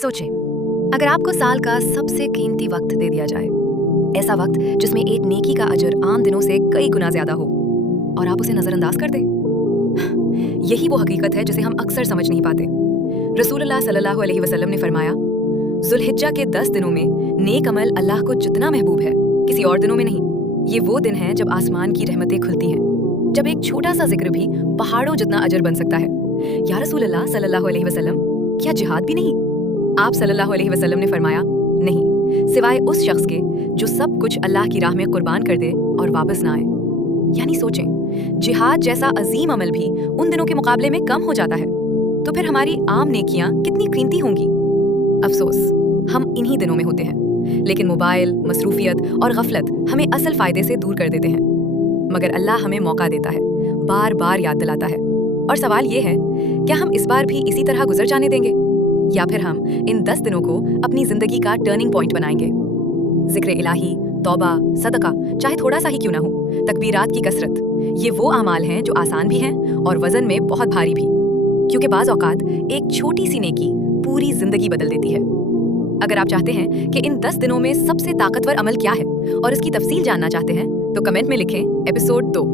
सोचें, अगर आपको साल का सबसे कीमती वक्त दे दिया जाए, ऐसा वक्त जिसमें एक नेकी का अजर आम दिनों से कई गुना ज्यादा हो, और आप उसे नजरअंदाज कर दें। यही वो हकीकत है जिसे हम अक्सर समझ नहीं पाते। रसूलुल्लाह सल्लल्लाहु अलैहि वसल्लम ने फरमाया, जुल्हिज्जा के 10 दिनों में नेक अमल अल्लाह को जितना महबूब है, किसी और दिनों में नहीं। ये वो दिन है जब आसमान की रहमतें खुलती हैं, जब एक छोटा सा जिक्र भी पहाड़ों जितना अजर बन सकता है। या रसूलुल्लाह सल्लल्लाहु अलैहि वसल्लम, क्या जिहाद भी नहीं? आप सल्लल्लाहु अलैहि वसल्लम ने फरमाया, नहीं, सिवाय उस शख्स के जो सब कुछ अल्लाह की राह में कुर्बान कर दे और वापस ना आए। यानी सोचें, जिहाद जैसा अजीम अमल भी उन दिनों के मुकाबले में कम हो जाता है, तो फिर हमारी आम नेकियां कितनी कीमती होंगी। अफसोस, हम इन्हीं दिनों में होते हैं, लेकिन मोबाइल, मसरूफियत और गफलत हमें असल फायदे से दूर कर देते हैं। मगर अल्लाह हमें मौका देता है, बार बार याद दिलाता है। और सवाल ये है, क्या हम इस बार भी इसी तरह गुजर जाने देंगे, या फिर हम इन 10 दिनों को अपनी जिंदगी का टर्निंग पॉइंट बनाएंगे? जिक्र इलाही, तौबा, सदका, चाहे थोड़ा सा ही क्यों ना हो, तकबीरात की कसरत, ये वो अमाल हैं जो आसान भी हैं और वजन में बहुत भारी भी, क्योंकि बाज़ औकात एक छोटी सी नेकी पूरी जिंदगी बदल देती है। अगर आप चाहते हैं कि इन 10 दिनों में सबसे ताकतवर अमल क्या है और इसकी तफसील जानना चाहते हैं, तो कमेंट में लिखें एपिसोड 2।